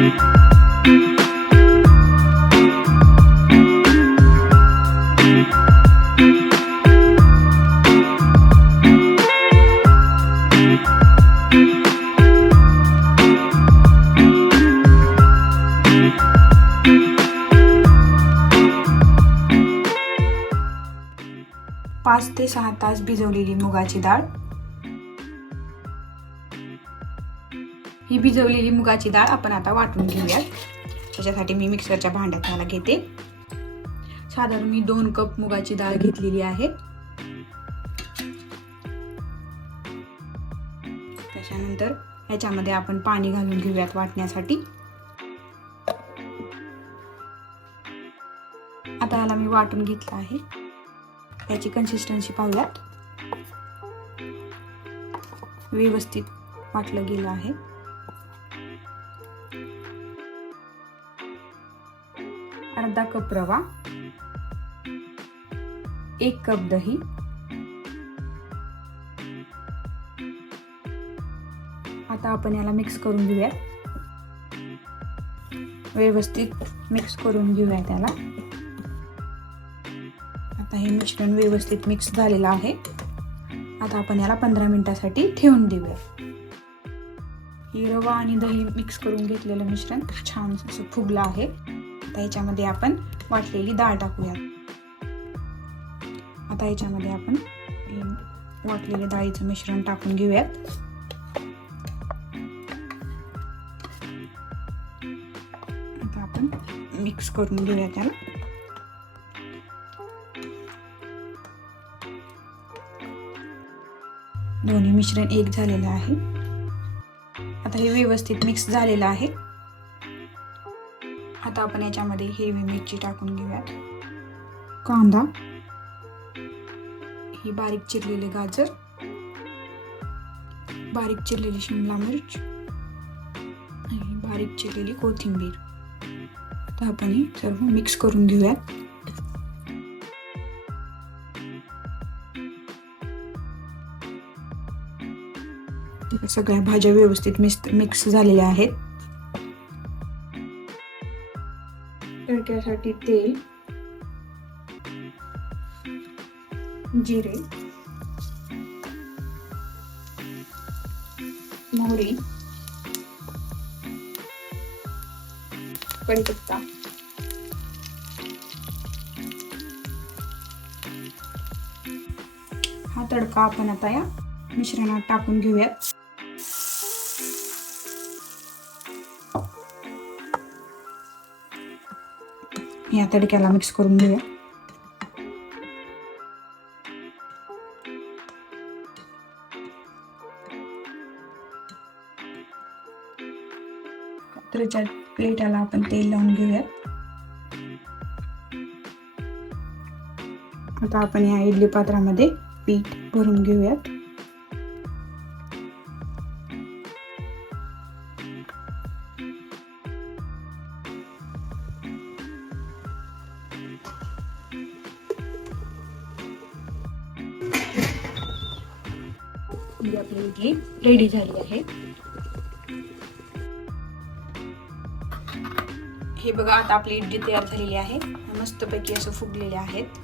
पाच ते 6 तास भिजवलेली मुगाची डाळ. ही भिजवलेली मुगाची डाळ आपण आता वाटून घेऊयात. त्याच्यासाठी मी मिक्सरच्या भांड्यात त्याला घेते. साधारण मी 2 कप मुगाची डाळ घेतलेली आहे. त्याच्यानंतर याच्यामध्ये आपण पाणी घालून घेऊयात वाटण्यासाठी. आता याला मी वाटून घेतलं आहे. याची कन्सिस्टन्सी पाहूयात. व्यवस्थित वाटलं गेलं आहे. अर्धा कप रवा, 1 कप दही, आता आपण याला मिक्स करून घेऊयात. व्यवस्थित मिक्स करून घेऊयात त्याला. आता हे मिश्रण व्यवस्थित मिक्स झालेलं आहे. आता आपण याला 15 मिनिटासाठी ठेवून देऊया. ही रवा आणि दही मिक्स करून घेतलेलं मिश्रण छान असं फुगलं आहे. आता याच्यामध्ये आपण वाटलेली डाळ टाकूया. आता याच्यामध्ये आपण वाटलेल्या डाळीचं मिश्रण टाकून घेऊयात. आता आपण मिक्स करून घेऊया त्याला. दोन्ही मिश्रण एक झालेलं आहे. आता हे व्यवस्थित मिक्स झालेलं आहे. आता आपण याच्यामध्ये हिरवी मिरची टाकून घेऊयात, कांदा, ही बारीक चिरलेले गाजर, बारीक चिरलेली शिमला मिर्च आणि बारीक चिरलेली कोथिंबीर. आता आपण हे सर्व मिक्स करून घेऊयात. सगळ्या भाज्या व्यवस्थित मिक्स झालेल्या आहेत. तडक्यासाठी तेल, जिरे, मोहरी, कढीपत्ता, हा तडका आपण आता या मिश्रणात टाकून घेऊयात. या तडक्याला मिक्स करून घेऊया. कात्रीच्या प्लेटाला आपण तेल लावून घेऊया. आता आपण या इडली पात्रामध्ये पीठ भरून घेऊयात. आपली इडली रेडी झाली आहे. हे बघा, आता आपली इडली तयार झालेली आहे. मस्तपैकी असं फुगलेले आहेत.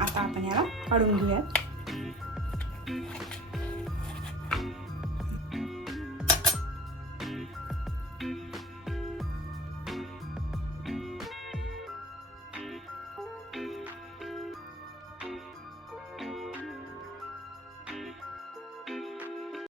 आता आपण याला काढून घेऊयात.